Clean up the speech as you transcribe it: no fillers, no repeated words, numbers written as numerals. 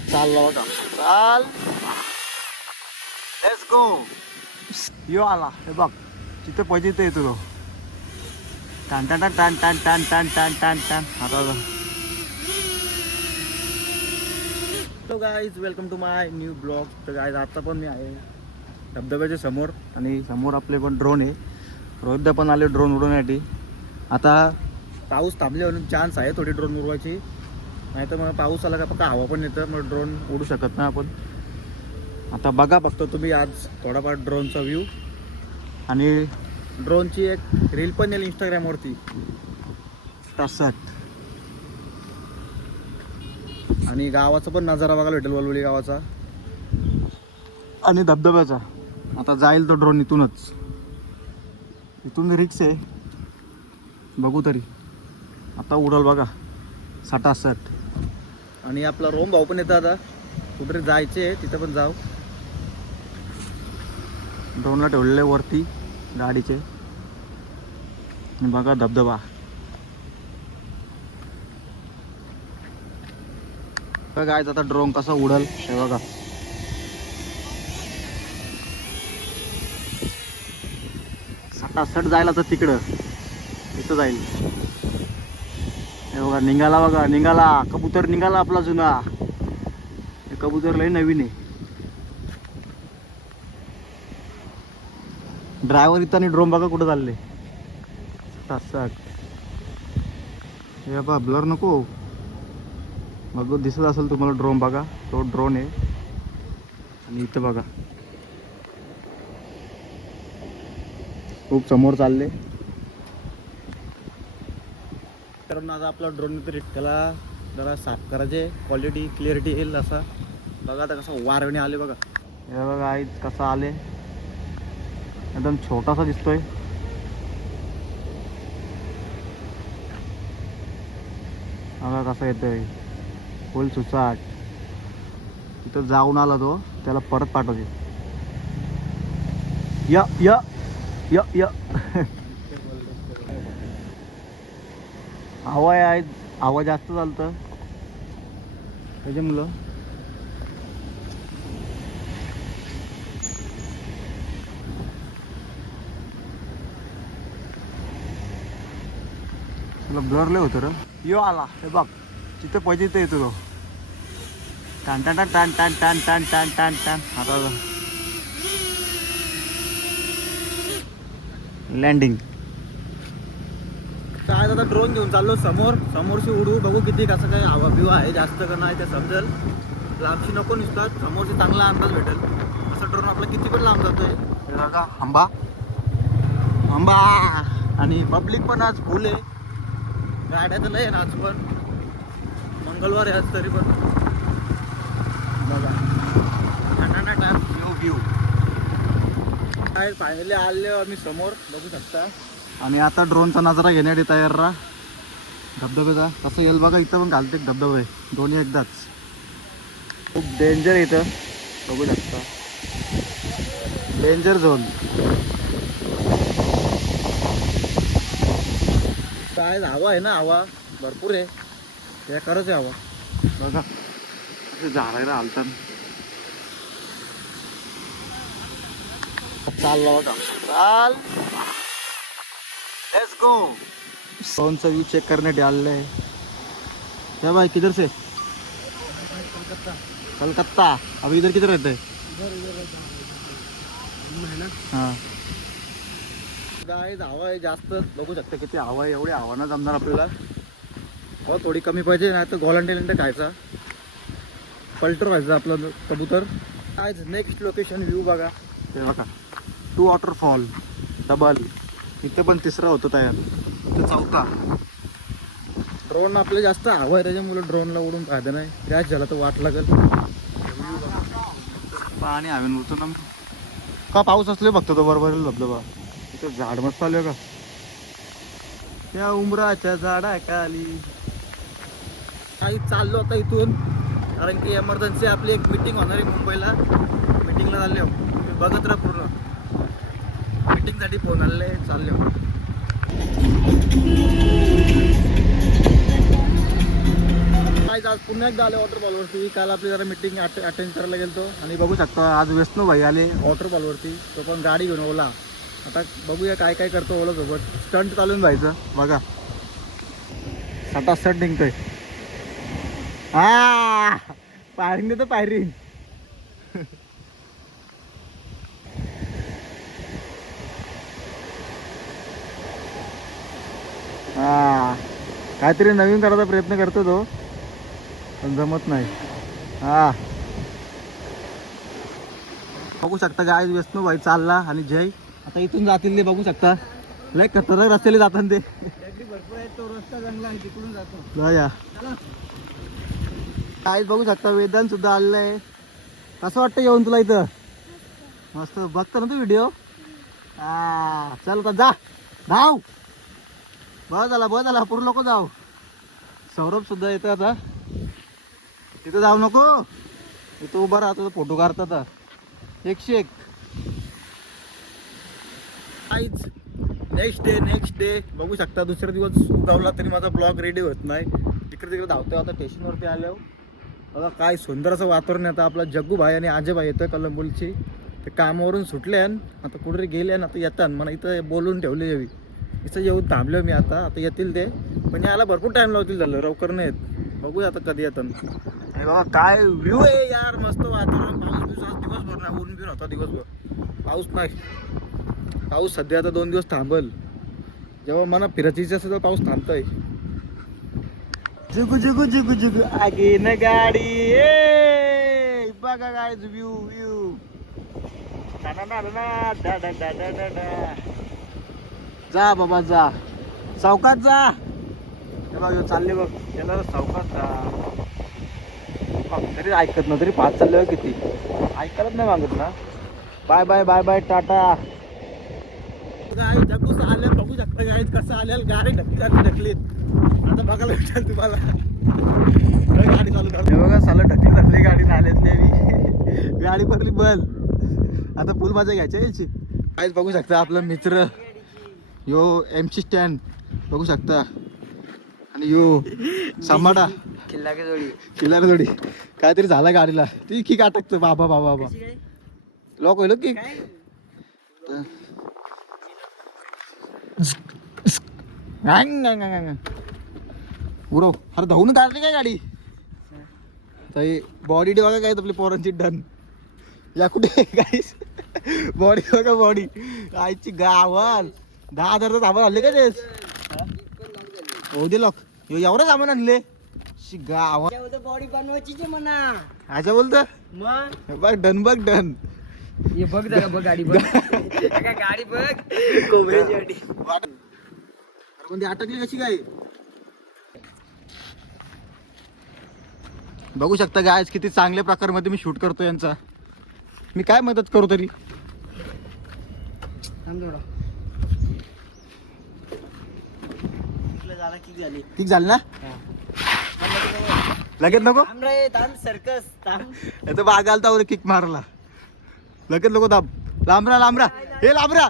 चालला बघा चाल लेट्स गो. यो आला हे बघ तिथे पाहिजे ते येतो टान टान टान टान टान टान टान टान टान. आता hello guys, welcome to my new blog. तर गाईज आता पण मी आहे धबधब्याच्या समोर आणि समोर आपले पण ड्रोन आहे. रोहितदा पण आले ड्रोन उडवण्यासाठी. आता पाऊस थांबले म्हणून चान्स आहे थोडी ड्रोन उडवायची, नाही तर मग पाऊस आला का फक्त हवा पण येतं, मग ड्रोन उडू शकत नाही आपण. आता बघा फक्त तुम्ही आज थोडाफार ड्रोनचा व्ह्यू, आणि ड्रोनची एक रील पण येईल इंस्टाग्रामवरती तसंच. आणि गावाचा पण नजारा बघायला भेटेल, वलवली गावाचा आणि धबधब्याचा. आता जाईल तो ड्रोन इथूनच, इथून रिक्स आहे, बघू तरी. आता उडल बघा सटासट. आणि आपला रोम भाऊ पण येतं, आता कुठेतरी जायचे तिथं पण जाऊ. ड्रोनला ठेवलेले वरती गाडीचे, बघा धबधबा. काय आता ड्रोन कसा उडल हे बघा. सटासट जायला तर तिकडं इथं जाईल हे बघा. निघाला बघा, निघाला कबूतर, निघाला आपला जुना. हे कबूतर लय नवीन आहे. ड्रायव्हर इथं आणि ड्रोन बघा कुठं चालले सटासट. हे बघा ब्लर नको बघू, दिसत असेल तुम्हाला ड्रोन. बघा तो ड्रोन आहे. आणि इथं बघा खूप समोर चालले. तर माझा आपला ड्रोन तरी त्याला जरा साफ करायचे, क्वालिटी क्लिअरिटी येईल असा. बघा आता कसं वारवणे आले बघा. हे बघा आई कसा आले, एकदम छोटासा दिसतोय. बघा कसा येतोय फुल सुसाट. तिथं जाऊन आला तो, त्याला परत पाठवते. य य य य हवा आहे, हवा जास्त चालतं त्याच्यामुळं. तुला ब्लर लय होतं र. यो आला हे बघ तिथं पाहिजे ते येतो तो टान टान टान टान टान टान टान टान टान. आता लँडिंग. काय आता ड्रोन घेऊन चाललो समोरशी उडू, बघू किती कसं काय हवा बिवा आहे, जास्त का नाही ते समजेल. लांबशी नको नुसतात, समोरशी चांगला अंदाज भेटेल. असं ड्रोन आपला किती पण लांब जातोय. हे बघा आंबा आंबा. आणि पब्लिक पण आज फुल आहे, गाड्या तर लय आहे ना आज पण. मंगळवार आहे आज तरी पण. बघा व्ह्यू काय फायनली आले आम्ही समोर, बघू शकता. आणि आता ड्रोनचा नजारा घेण्यासाठी तयार राहा. धबधब्याचा कसं येईल बघा. इथं पण घालते धबधबे दोन्ही एकदाच. खूप डेंजर आहे इथं, बघू शकता. Danger zone. काय हवा आहे ना, हवा भरपूर आहे, हे खरंच आहे हवा. बघा असे झाडायला हालतात. चालला बघा चाल लेट्स गो. ड्रोनचा व्यू चेक करण्यासाठी आलेलं आहे. क्या भाई किधर से? कलकत्ता. अभी इधर किधर रहते हैं? हाँ गाईज हवा आहे जास्त, बघू शकता किती हवा आहे. एवढी हवा ना जमणार आपल्याला. हवा थोडी कमी पाहिजे, नाही तर गोलांटेल खायचा, पलटर व्हायचं आपलं कबूतर. आज नेक्स्ट लोकेशन व्ह्यू बघा. ते बघा 2 वॉटरफॉल डबल. इथे पण तिसरा होतो तयार, इथे चौथा. ड्रोन आपलं जास्त हवा आहे त्याच्यामुळे ड्रोनला उडून फायदा नाही. क्रॅश झाला तर वाट लागेल. पाणी हवेन उडतो ना का, पाऊस असले बघतो तो बरोबर धबधबा. इथं झाड मस्त आलं का त्या उंबराच्या झाडाखाली. काही चाललो आता इथून, कारण की एमर्जन्सी आपली एक मीटिंग होणार आहे मुंबईला. मीटिंगला चालले हो, तुम्ही बघत राहा पूर्ण. मीटिंगसाठी फोन आले, चालले हो. काय आज पुन्हा एकदा आले वॉटरफॉलवरती. काल आपली जरा मीटिंग अटेंड करायला गेलतो आणि बघू शकतो आज वैष्णव भाई आले वॉटरफॉलवरती. तो पण गाडी घेऊन ओला. आता बघूया काय काय करतो ओला सोबत. स्टंट चालून जायचं बघा. सटासट निघतोय. हा पायरिंग देतो पायरिंग. हा काहीतरी नवीन करायचा प्रयत्न करतो तो पण जमत नाही. हा बघू शकता गाय वैष्णव भाई चालला आणि जय आता इथून जातील ते बघू शकता. लय खतरनाक रस्त्याला जातात ते. भरपूर आहे तो रस्ता चांगला आहे तिकडून जातो. या काय बघू शकता वेदांत सुद्धा आलेलं आहे. कसं वाटतं येऊन तुला इथं? मस्त बघतो ना तू व्हिडिओ. हा चल आता जा धाव. बस झाला पूर्ण नको जाऊ. सौरभ सुद्धा येतं आता. तिथं जाऊ नको. इथं उभा राहतो फोटो काढतात 101. आईच नेक्स्ट डे बघू शकता. दुसरा दिवस उगवला तरी माझा ब्लॉग रेडी होत नाही. तिकडे धावतोय आता स्टेशनवरती आल्यावर. बघा काय सुंदर असं वातावरण आहे. आता आपला जग्गू भाई आणि अजय भाई येतोय कलंबोलची. ते कामावरून सुटले आता कुठेतरी गेले आता येतात. मला इथं बोलून ठेवले यावी. इथं येऊन थांबलो मी आता येतील ते. पण याला भरपूर टाइम लावतील झालं लवकर नाही येत. बघूया आता कधी येतात. आणि बाबा काय व्ह्यू आहे यार. मस्त वातावरण. पाऊस आज दिवसभर नाही ऊन बिन होता दिवसभर. पाऊस नाही. पाऊस सध्या आता 2 दिवस थांबल. जेव्हा मला फिरायची असेल तर पाऊस थांबतोय. जुगू जुगू जुगू जुगू आगे न गाडी. ए बघा काय व्ह्यू. जा बाबा जा चौकात जा. हे बघ चालले बघ त्याला चौकात जा. तरी ऐकत ना तरी पाच चालले किती ऐकायलाच नाही मागत ना. बाय बाय बाय बाय टाटा. जगूस आल्या बघू शकता गाय कसं आल्या. गाडी ढकलीत आता बघायला भेटेल तुम्हाला. गाडी चालू कर बघा साला ढकली गाडी नाल्यातली. गाडी भरली बल. आता फुल मजा घ्यायची यायची. काहीच बघू शकता आपला मित्र यो MC स्टँड बघू शकता. आणि यो समाडा किल्ला जोडी काहीतरी झाला गाडीला. ती किक अटकतं बाबा बाबा बाबा. लॉक होईल की उडव. अरे धावून काढली काय गाडी. बॉडी डे बघा काय आपली पोरांची डन. या कुठे गाईस बॉडी बघा बॉडी. आईची गावाल 10,000 सामान आणले का तेच. हो दे लॉक. एवढं सामान आणले गावा. बॉडी बनवायची म्हणा. अच्छा बोलत मग बघ डन बघ डन. हे बघ जरा बघ गाडी बघ. गाडी बघ कोबऱ्याची गाडी. पण ती अटकली कशी काय. बघू शकता गायस किती चांगल्या प्रकारमध्ये मी शूट करतो यांचा. मी काय मदत करू तरी. ठीक झाली ना. लगेच नको सर्कस बागाल तर किक मारला. लगेच नको दाब. लांबरा हे लांबरा.